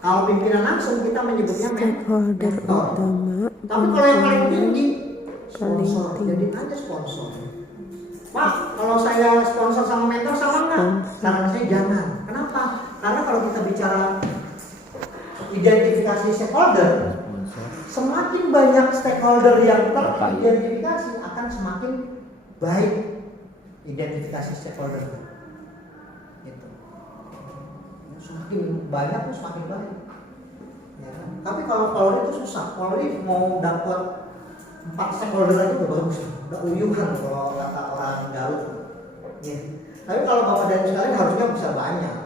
Kalau pimpinan langsung kita menyebutnya stakeholder mentor. utama, Tapi kalau yang paling tinggi paling sponsor, tinggi. jadi aja sponsor. Pak, kalau saya sponsor sama mentor sama nggak? Saran saya jangan. Kenapa? Karena kalau kita bicara identifikasi stakeholder, semakin banyak stakeholder yang teridentifikasi akan semakin baik identifikasi stakeholder. Gitu. Semakin banyak tuh semakin baik. Ya kan? Tapi kalau Polri itu susah. Polri mau dapat 4 stakeholder aja udah bagus, udah uyuhan kalau kata orang Garut. Ya. Tapi kalau Bapak dan Ibu sekalian harusnya bisa banyak,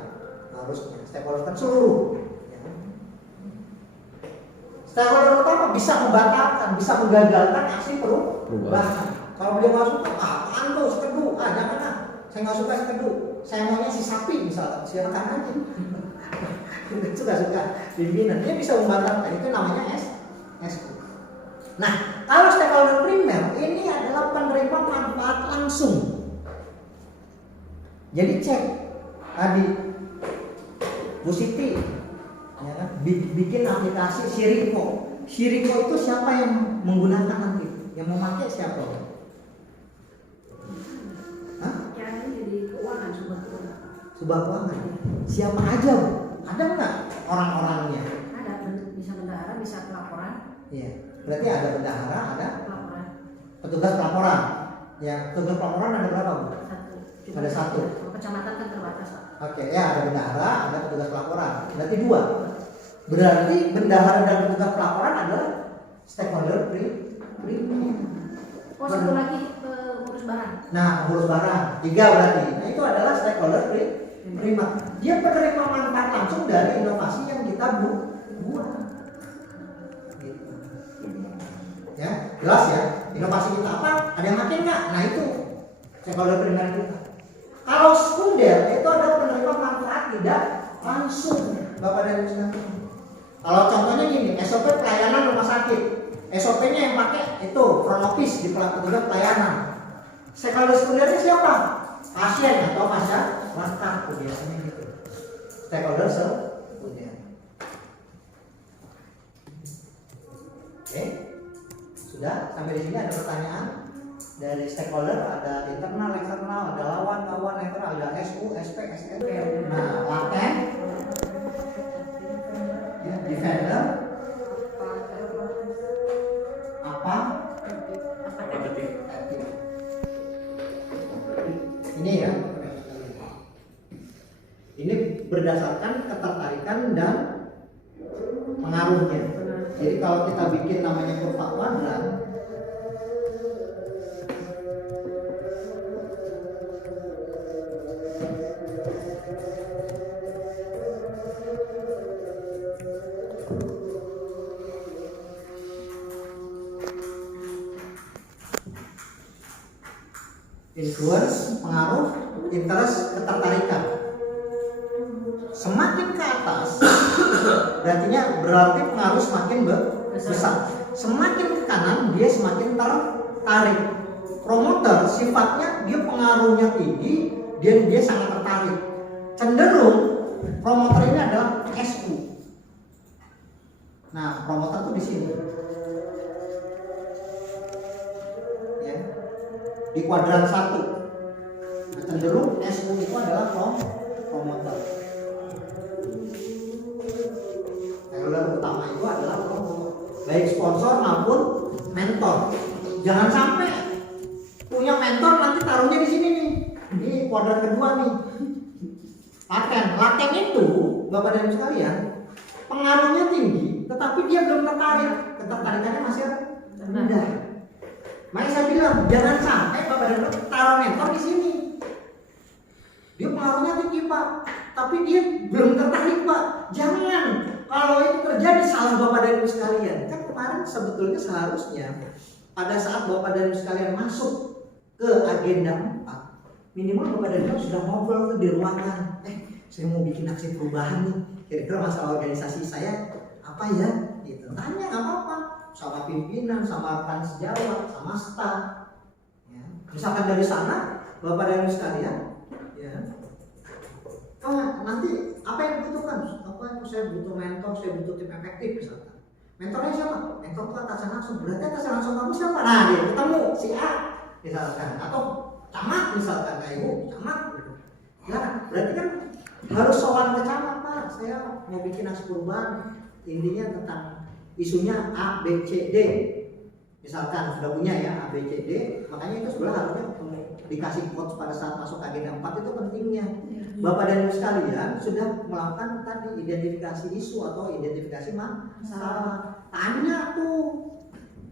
harusnya stakeholder kan seluruh. Ya. Stakeholder utama bisa membatalkan, bisa menggagalkan aksi perubahan. Kalau dia nggak suka, apaan tuh sekedu, jangan ah, saya nggak suka sekedu, saya maunya si sapi misalnya, silakan aja. Suka-suka pimpinan, dia bisa membatalkan, itu namanya SU. Nah, kalau stakeholder primer ini adalah penerima manfaat langsung. Jadi cek tadi Bu Siti ya kan, bikin aplikasi Shiriko. Shiriko itu siapa yang menggunakan nanti? Yang memakai siapa? Hah? Yang jadi keuangan, Subah keuangan. Siapa aja? Bu? Ada nggak orang-orangnya? ada, bisa bendahara, bisa pelaporan. Iya. Berarti ada bendahara, ada Pelaporan petugas pelaporan. Ya, petugas pelaporan ada berapa, Bu? satu. Ada satu. Kalau kecamatan kan terbatas, Pak. Oke, ya ada bendahara, ada petugas pelaporan. Berarti 2. Berarti bendahara dan petugas pelaporan adalah stakeholder primer. Oh, satu lagi pengurus barang. Nah, pengurus barang 3 berarti. Nah, itu adalah stakeholder primer. Dia penerima manfaat langsung dari inovasi yang kita buat. Gitu. Ya, jelas ya. Inovasi kita apa? Ada yang makin nggak? Nah, itu stakeholder primer kita. Kalau sekunder itu ada penerima manfaat tidak langsung, Bapak dan Ibu sekalian. Kalau contohnya gini, SOP pelayanan rumah sakit, SOP-nya yang pakai itu front office di petugas pelayanan. Stakeholder sekundernya siapa? Pasien atau masyarakat, biasanya gitu. Stakeholder sekunder. Oke, sudah sampai di sini ada pertanyaan? Dari stakeholder ada internal, eksternal, ada lawan, eksternal, ada SU, SP, SN. Nah, laten, ya, defender, apa? Ini ya. Ini berdasarkan ketertarikan dan pengaruhnya. Jadi kalau kita bikin namanya kurva kuadran, influence, pengaruh, interest, ketertarikan. Semakin ke atas, berarti pengaruh semakin besar. Semakin ke kanan, dia semakin tertarik. Promoter sifatnya dia pengaruhnya tinggi, dia sangat tertarik. Cenderung promoter ini adalah SU. Nah, promoter tuh di sini. Ya. Di kuadran 1. Nah, cenderung SU itu adalah promoter. Stakeholder utama itu adalah promoter, baik sponsor maupun mentor. Jangan sampai punya mentor nanti taruhnya di sini nih. Ini kuadran kedua nih. Laten itu, Bapak dan Ibu sekalian, pengaruhnya tinggi, tetapi dia belum tertarik. Ketertarikannya masih rendah. Makanya saya bilang jangan sampai Bapak dan Ibu taruh mentor di sini. Dia pengaruhnya tinggi, Pak, tapi dia belum tertarik, Pak. Jangan. Kalau itu terjadi salah Bapak dan Ibu sekalian. Kan kemarin sebetulnya seharusnya pada saat Bapak dan Ibu sekalian masuk ke agenda 4, minimal Bapak dan Ibu sudah ngobrol tuh di ruangan. Saya mau bikin aksi perubahan nih. Kira-kira masalah organisasi saya apa ya? Gitu. Tanya nggak apa-apa. Sama pimpinan, sama rekan sejawat, sama staf. Ya. Misalkan dari sana, Bapak dan Ibu sekalian, ya. Nanti apa yang dibutuhkan? Apa contohnya saya butuh mentor, saya butuh tim efektif misalkan. Mentornya siapa? Mentor itu atasan langsung. Berarti atasan langsung kamu siapa? Nah, dia ketemu si A misalkan, atau camat misalkan, kayak ibu camat gitu. Ya, berarti kan harus sowan ke camat, Pak. Saya mau bikin nasi kurban, intinya tentang isunya A, B, C, D. Misalkan sudah punya ya A, B, C, D, makanya itu sebenarnya harusnya dikasih quotes pada saat masuk agenda 4 itu pentingnya. Bapak dan Ibu sekalian sudah melakukan tadi identifikasi isu atau identifikasi masalah. Tanya tuh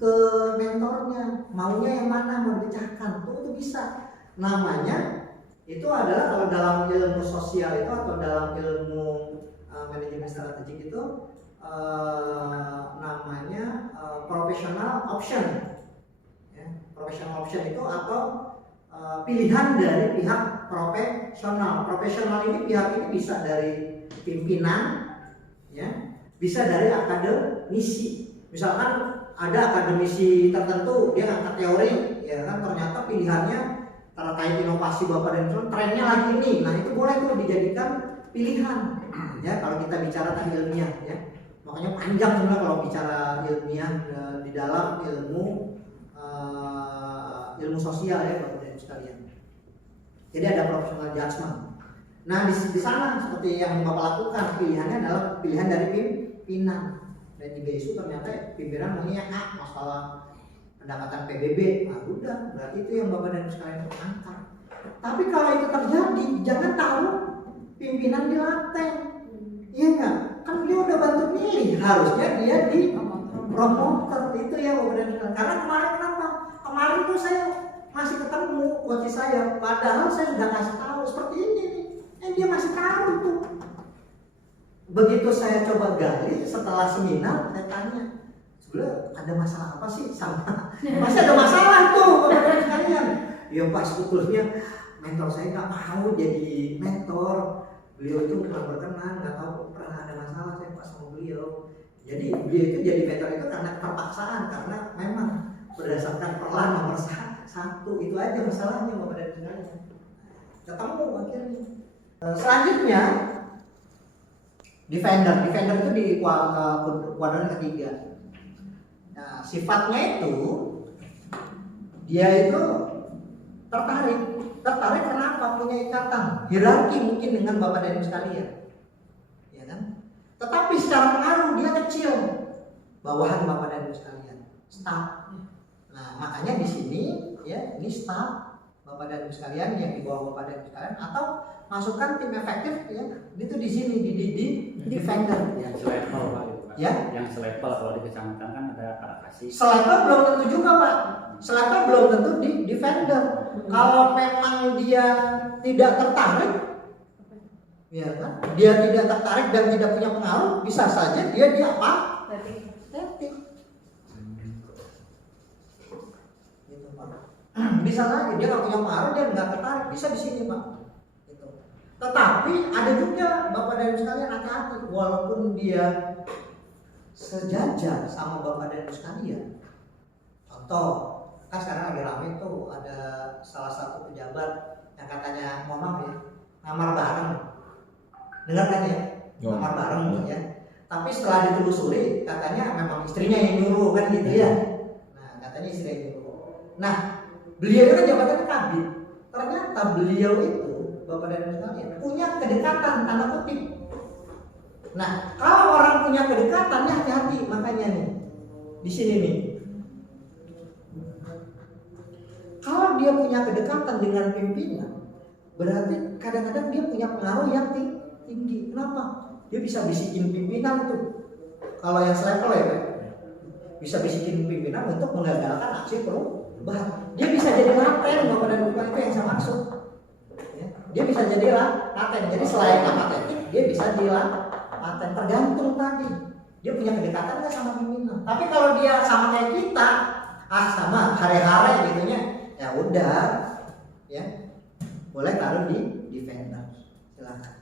ke mentornya, maunya yang mana, mau dipecahkan, tuh itu bisa. Namanya itu adalah kalau dalam ilmu sosial itu atau dalam ilmu manajemen strategik itu namanya professional option. Ya, professional option itu atau pilihan dari pihak profesional. Profesional ini pihak ini bisa dari pimpinan, ya, bisa dari akademisi. Misalkan ada akademisi tertentu dia ngangkat teori, ya kan, ternyata pilihannya terkait inovasi Bapak dan Ibu trennya lagi ini. Nah itu boleh tuh dijadikan pilihan. Ya kalau kita bicara tentang ilmiah, ya. Makanya panjang sebenarnya kalau bicara ilmiah di dalam ilmu sosial ya Bapak dan Ibu sekalian. Jadi ada professional judgment. Nah di sana seperti yang Bapak lakukan pilihannya adalah pilihan dari pimpinan. Dan 3 isu ternyata pimpinan maunya A, masalah pendapatan PBB. Nah udah, berarti itu yang Bapak dan Ibu sekalian angkat. Tapi kalau itu terjadi, jangan tahu pimpinan dilatih. Iya enggak? Kan dia udah bantu milih, harusnya dia di promoter. Itu ya Bapak dan Ibu sekalian. Karena kemarin kenapa? Kemarin tuh saya masih ketemu coach saya, padahal saya sudah kasih tahu seperti ini nih. Dia masih tahu tuh. Begitu saya coba gali setelah seminar, saya tanya, sebenarnya ada masalah apa sih sama? Masih ada masalah tuh Bapak dan Ibu sekalian. Ya Pak, sebetulnya mentor saya nggak mau jadi mentor. Beliau itu kurang berkenan, nggak tahu pernah ada masalah saya Pak sama beliau. Jadi beliau itu jadi mentor itu karena terpaksaan, karena memang berdasarkan perlan nomor 1 itu aja masalahnya Bapak dan Ibu sekalian. Ketemu akhirnya. Selanjutnya defender itu di kuadran ketiga. Nah, sifatnya itu dia itu tertarik kenapa? Punya ikatan hierarki mungkin dengan Bapak dan Ibu sekalian, ya kan? Tetapi secara pengaruh dia kecil, bawahan Bapak dan Ibu sekalian, staff. Nah, makanya di sini ya ini staff Bapak dan Ibu sekalian yang di bawah Bapak dan Ibu sekalian, atau masukkan tim efektif ya itu di sini di defender yang selevel Pak, ya, yang selevel kalau di kecamatan kan ada kasih. Selevel belum tentu juga Pak, selevel belum tentu di defender. Kalau memang dia tidak tertarik, ya kan, dia tidak tertarik dan tidak punya pengaruh, bisa saja dia apa? Static. Gitu Pak. Bisa saja dia nggak punya pengaruh, dia nggak tertarik, bisa di sini Pak. Gitu. Tetapi ada juga Bapak dan Ibu sekalian hati-hati, walaupun dia sejajar sama Bapak dan Ibu sekalian. Contoh, kan sekarang lagi rame tuh ada salah satu pejabat yang katanya mohon maaf ya, ngamar bareng. Dengar kan ya? Ngamar bareng ya. Tapi setelah ditelusuri katanya memang istrinya yang nyuruh kan gitu ya. Nah, katanya istrinya yang nyuruh. Nah, beliau itu kan jabatannya kabid. Ternyata beliau itu Bapak dan Ibu sekalian punya kedekatan tanda kutip. Nah, kalau orang punya kedekatan ya hati-hati, makanya nih di sini nih. Kalau dia punya kedekatan dengan pimpinan, berarti kadang-kadang dia punya pengaruh yang tinggi. Kenapa? Dia bisa bisikin pimpinan tuh. Kalau yang selevel ya, bisa bisikin pimpinan untuk menggagalkan aksi perubahan. Dia bisa jadi laten, Bapak dan Ibu, itu yang saya maksud. Ya, dia bisa jadi laten. Jadi selain apatetik, dia bisa laten. Tergantung tadi. Dia punya kedekatan nggak sama pimpinan. Tapi kalau dia sama kayak kita, sama hare-hare gitunya, ya udah, ya boleh taruh di defender, silakan.